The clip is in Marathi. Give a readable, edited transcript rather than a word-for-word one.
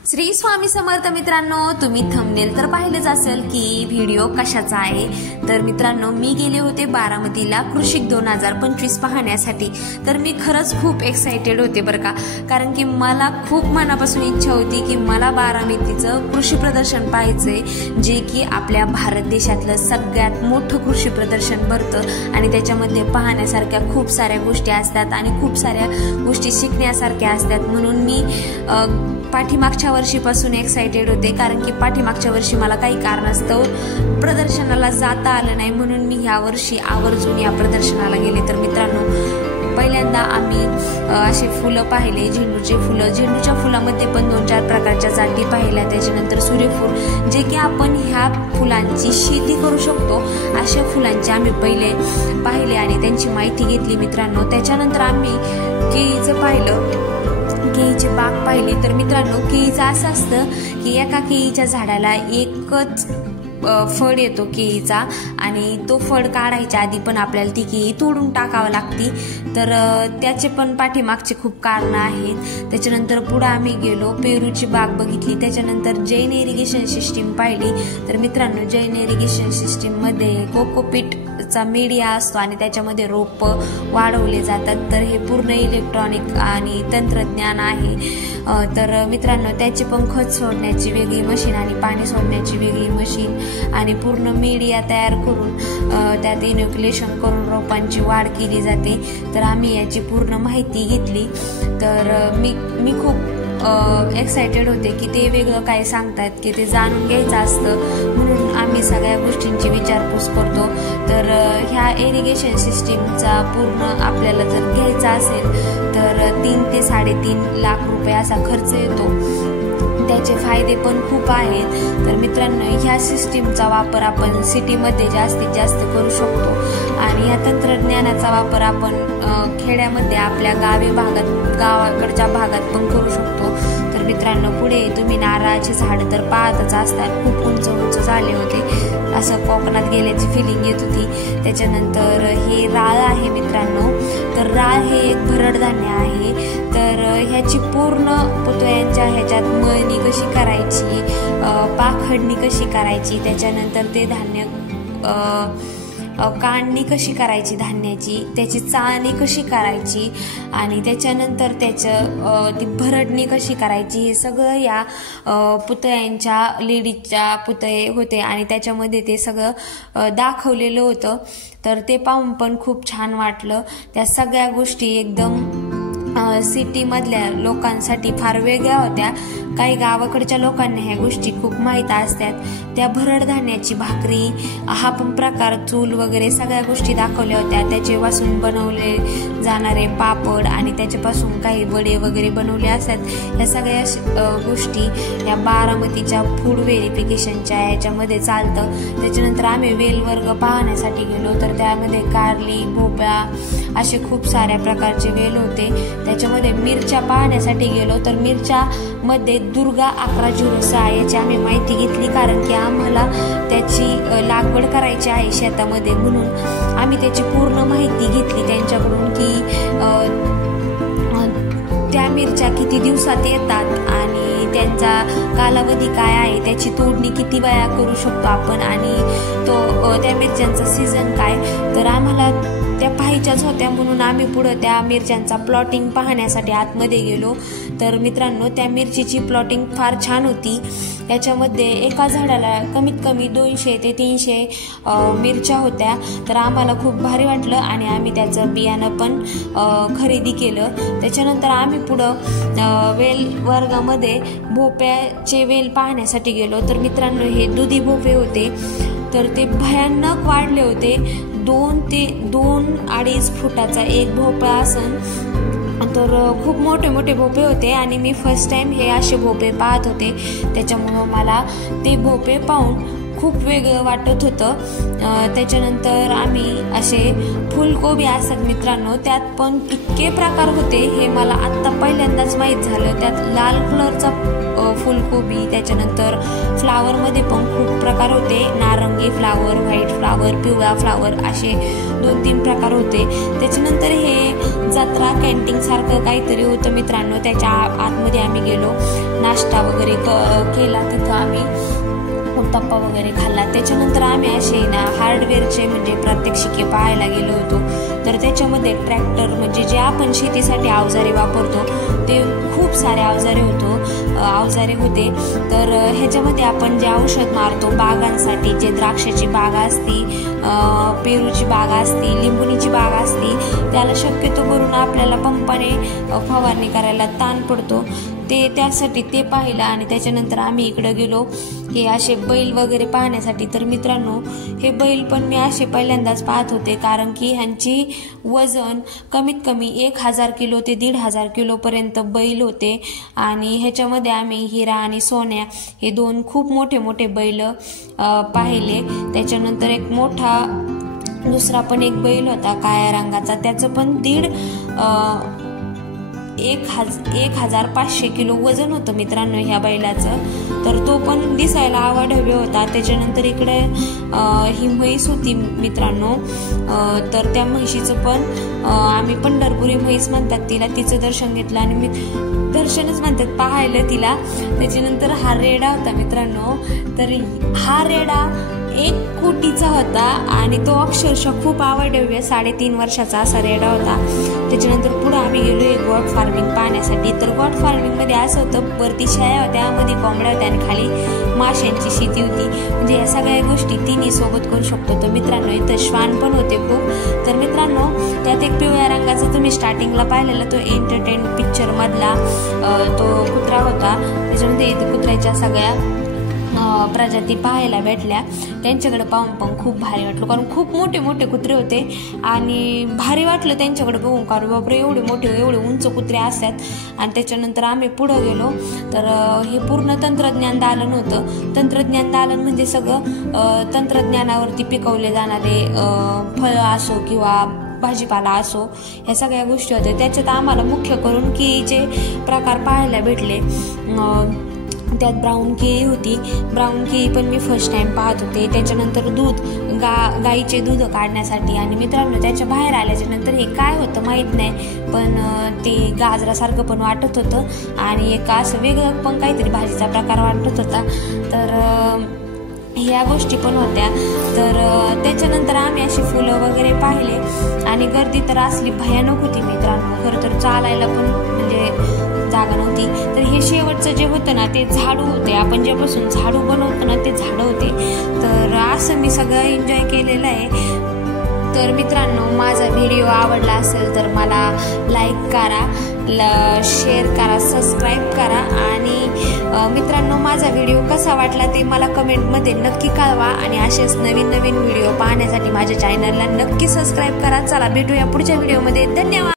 श्री स्वामी समर्थ मित्रांनो, तुम्ही थंबनेल तर पाहिलेच असेल की व्हिडिओ कशाचा आहे। तर मित्रांनो, मी गेले होते बारामतीला कृषिक 2025 पाहण्यासाठी। तर मी खरंच खूप एक्साइटेड होते बरं का, कारण की मला खूप मनापासून इच्छा होती की मला बारामतीचं कृषी प्रदर्शन पाहायचंय, जे की आपल्या भारत देशातलं सगळ्यात मोठं कृषी प्रदर्शन भरतं आणि त्याच्यामध्ये पाहण्यासारख्या खूप साऱ्या गोष्टी असतात आणि खूप साऱ्या गोष्टी शिकण्यासारख्या असतात। म्हणून मी पाठीमागच्या वर्षीपासून एक्साइटेड होते, कारण की पाठीमागच्या वर्षी मला काही कारणास्तव प्रदर्शनाला जाता आलं नाही, म्हणून मी ह्या वर्षी आवर्जून या प्रदर्शनाला गेले। तर मित्रांनो, पहिल्यांदा आम्ही असे फुलं पाहिले, झेंडूचे फुलं। झेंडूच्या फुलामध्ये पण 2-4 प्रकारच्या जाती पाहिल्या। त्याच्यानंतर सूर्यफूल, जे की आपण ह्या फुलांची शेती करू शकतो, अशा फुलांचे आम्ही पहिले पाहिले आणि त्यांची माहिती घेतली मित्रांनो। त्याच्यानंतर आम्ही केळीचं पाहिलं, केळीची बाग पाहिली। तर मित्रांनो, केळीचं असं असतं की एका केळीच्या झाडाला एकच फळ येतो केळीचा, आणि तो फळ काढायच्या आधी पण आपल्याला ती केळी तोडून टाकावं लागती। तर त्याचे पण पाठीमागचे खूप कारण आहेत। त्याच्यानंतर पुढे आम्ही गेलो, पेरूची बाग बघितली। त्याच्यानंतर जैन इरिगेशन सिस्टीम पाहिली। तर मित्रांनो, जैन इरिगेशन सिस्टीम मध्ये कोकोपीटचा मीडिया असतो आणि त्याच्यामध्ये रोप वाढवले जातात। तर हे पूर्ण इलेक्ट्रॉनिक आणि तंत्रज्ञान आहे। तर मित्रांनो, त्याची पण खत सोडण्याची वेगळी मशीन आणि पाणी सोडण्याची वेगळी मशीन आणि पूर्ण मीडिया तयार करून त्यात इनोक्युलेशन करून रोपांची वाढ केली जाते। तर आम्ही याची पूर्ण माहिती घेतली। तर मी खूप एक्साइटेड होते की ते वेगळं काय सांगतात, की ते जाणून घ्यायचं असतं, म्हणून आम्ही सगळ्या गोष्टींची विचारपूस करतो। तर ह्या इरिगेशन सिस्टीमचा पूर्ण आपल्याला जर घ्यायचा असेल तर 3 ते 3.5 लाख रुपये असा खर्च येतो। त्याचे फायदे पण खूप आहेत। तर मित्रांनो, ह्या सिस्टीमचा वापर आपण सिटीमध्ये जास्तीत जास्त करू शकतो आणि ह्या तंत्रज्ञानाचा वापर आपण खेड्यामध्ये आपल्या गावाकडच्या भागात पण करू शकतो। तर मित्रांनो, पुढे तुम्ही नारळाचे झाड तर पाहतच असतात, खूप उंच उंच झाले होते, असं कोकणात गेल्याची फिलिंग येत होती। त्याच्यानंतर हे राळ आहे मित्रांनो। तर राळ हे एक भरड धान्य आहे। तर ह्याची पूर्ण पुतळ्यांच्या ह्याच्यात मळणी कशी करायची, पाखडणी कशी करायची, त्याच्यानंतर ते धान्य काढणी कशी करायची धान्याची, त्याची चाळणी कशी करायची आणि त्याच्यानंतर ती भरडणी कशी करायची, हे सगळं या पुतळ्यांच्या लेडीजच्या पुतळे होते आणि त्याच्यामध्ये ते सगळं दाखवलेलं होतं। तर ते पाहून पण खूप छान वाटलं। त्या सगळ्या गोष्टी एकदम सिटीमधल्या लोकांसाठी फार वेगळ्या होत्या। काही गावाकडच्या लोकांना ह्या गोष्टी खूप माहीत असतात। त्या भरड धान्याची भाकरी, हा पण प्रकार, चूल वगैरे सगळ्या गोष्टी दाखवल्या होत्या। त्याच्यापासून बनवले जाणारे पापड आणि त्याच्यापासून काही वडे वगैरे बनवले असतात। ह्या सगळ्या गोष्टी या बारामतीच्या फूड व्हेरिफिकेशनच्या ह्याच्यामध्ये चालतं। त्याच्यानंतर आम्ही वेलवर्ग पाहण्यासाठी गेलो। तर त्यामध्ये कारली, भोपळा असे खूप साऱ्या प्रकारचे वेल होते। त्याच्यामध्ये मिरच्या पाहण्यासाठी गेलो। तर मिरच्या मध्ये दुर्गा 1106 याची आम्ही माहिती घेतली, कारण की आम्हाला त्याची लागवड करायची आहे शेतामध्ये, म्हणून आम्ही त्याची पूर्ण माहिती घेतली त्यांच्याकडून की त्या मिरच्या किती दिवसात येतात आणि त्यांचा कालावधी काय आहे, त्याची तोडणी किती वेळा करू शकतो आपण आणि त्या मिरच्यांचा सीझन काय। तर आम्हाला त्या पाहायच्याच होत्या, म्हणून आम्ही पुढे त्या मिरच्यांचा प्लॉटिंग पाहण्यासाठी आतमध्ये गेलो। तर मित्रांनो, त्या मिरचीची प्लॉटिंग फार छान होती। त्याच्यामध्ये एका झाडाला कमीत कमी 200 ते 300 मिरच्या होत्या। तर आम्हाला खूप भारी वाटलं आणि आम्ही त्याचं बियाणं पण खरेदी केलं। त्याच्यानंतर आम्ही पुढं वेल वर्गामध्ये भोपळ्याचे वेल पाहण्यासाठी गेलो। तर मित्रांनो, हे दुधी भोपळे होते। तर ते भयानक वाढले होते। 2 ते 2.5 फुटाचा एक भोपळा असन। तर खूप मोठे मोठे भोपळे होते आणि मी फर्स्ट टाइम हे असे भोपळे पाहत होते। त्याच्यामुळं मला ते भोपळे पाहून खूप वेगळं वाटत होतं। त्याच्यानंतर आम्ही असे फुलकोबी असतात मित्रांनो, त्यात पण इतके प्रकार होते, हे मला आत्ता पहिल्यांदाच माहीत झालं। त्यात लाल कलरचा फुलकोबी, त्याच्यानंतर फ्लावरमध्ये पण खूप प्रकार होते, नारंगी फ्लावर, व्हाईट फ्लावर, पिवळा फ्लावर असे 2-3 प्रकार होते। त्याच्यानंतर हे जत्रा कॅन्टीन सारखं काहीतरी होतं मित्रांनो। त्याच्या आतमध्ये आम्ही गेलो। नाश्ता वगैरे केला, तिथं आम्ही उत्तप्पा वगैरे खाल्ला। त्याच्यानंतर आम्ही असे ना हार्डवेअरचे म्हणजे प्रात्यक्षिके पाहायला गेलो होतो। तर त्याच्यामध्ये ट्रॅक्टर म्हणजे जे आपण शेतीसाठी अवजारे वापरतो ते खूप सारे अवजारे होते। तर ह्याच्यामध्ये आपण जे औषध मारतो बागांसाठी, जे द्राक्षाची बाग असती, पेरूची बाग असती, लिंबुनीची बाग असती, त्याला शक्यतो करून आपल्याला पंपाने फवारणी करायला ताण पडतो, त्यासाठी ते पाहिलं। आणि त्याच्यानंतर आम्ही इकडे गेलो हे असे बैल वगैरे पाहण्यासाठी। तर मित्रांनो हे बैल पण मी असे पहिल्यांदाच पाहत होते, कारण की ह्यांची वजन कमीत कमी 1000 किलो ते 1500 किलो पर्यंत बैल होते। आणि ह्याच्यामध्ये आम्ही हिरा आणि सोन्या हे 2 खूप मोठे मोठे बैल पाहिले। त्याच्यानंतर एक मोठा दुसरा पण एक बैल होता काळ्या रंगाचा, त्याचं पण 1500 किलो वजन होतं मित्रांनो ह्या बैलाचं। तर तो पण दिसायला आवाढव्य होता। त्याच्यानंतर इकडे ही म्हैस होती मित्रांनो, तर त्या म्हैशीचं पण आम्ही पंढरपुरी म्हैस म्हणतात तिला, तिचं दर्शन घेतलं आणि दर्शनच म्हणतात पाहायला तिला। त्याच्यानंतर हा रेडा होता मित्रांनो, तर हा रेडा 1 कोटीचा होता आणि तो अक्षरशः खूप आवडव्य 3.5 वर्षाचा असा रेडा होता। त्याच्यानंतर पुढे आम्ही गेलो एक गॉट फार्मिंग पाहण्यासाठी। तर गॉट फार्मिंग मध्ये असं होतं, वरती शाया होत्या, मध्ये कोंबड्या होत्या आणि खाली माशांची शेती होती। म्हणजे या सगळ्या गोष्टी तिन्ही सोबत करू शकतो। तर मित्रांनो इथं श्वान पण होते खूप। तर मित्रांनो त्यात एक पिवळ्या रंगाचा तुम्ही स्टार्टिंगला पाहिलेला तो एंटरटेन पिक्चर मधला तो कुत्रा होता। त्याच्यामध्ये कुत्र्याच्या सगळ्या प्रजाती पाहायला भेटल्या। त्यांच्याकडे पाहून पण खूप भारी वाटलं, कारण खूप मोठे मोठे कुत्रे होते आणि भारी वाटलं त्यांच्याकडे बघून, कारण बापरे एवढे मोठे एवढे उंच कुत्रे असतात। आणि त्याच्यानंतर आम्ही पुढे गेलो तर हे पूर्ण तंत्रज्ञान दालन होतं। तंत्रज्ञान दालन म्हणजे सगळं तंत्रज्ञानावरती पिकवले जाणारे फळ असो किंवा भाजीपाला असो, ह्या सगळ्या गोष्टी होत्या। त्याच्यात आम्हाला मुख्य करून केळीचे प्रकार पाहायला भेटले। त्यात ब्राऊन केळी होती, ब्राऊन केळी पण मी फर्स्ट टाइम पाहत होते। त्याच्यानंतर दूध, गाईचे दूध काढण्यासाठी। आणि मित्रांनो त्याच्या बाहेर आल्याच्या नंतर हे काय होतं माहीत नाही, पण ते गाजरासारखं पण वाटत होतं आणि एक असं वेगळं पण काहीतरी भाजीचा प्रकार वाटत होता। तर ह्या गोष्टी पण होत्या। तर त्याच्यानंतर आम्ही अशी फुलं वगैरे पाहिले आणि गर्दी तर असली भयानक होती मित्रांनो, खरं तर चालायला पण म्हणजे जागा नव्हती। तर हे शेवटचं जे होतं ना ते झाडू होते, आपण ज्यापासून झाडू बनवतो ना ते झाडं होते। तर असं मी सगळं एन्जॉय केलेलं आहे। तर मित्रांनो माझा व्हिडिओ आवडला असेल तर मला लाईक करा, शेअर करा, सबस्क्राईब करा आणि मित्रांनो माझा व्हिडिओ कसा वाटला ते मला कमेंटमध्ये नक्की कळवा। आणि असेच नवीन नवीन व्हिडिओ पाहण्यासाठी माझ्या चॅनलला नक्की सबस्क्राईब करा। चला भेटूया पुढच्या व्हिडिओमध्ये, धन्यवाद।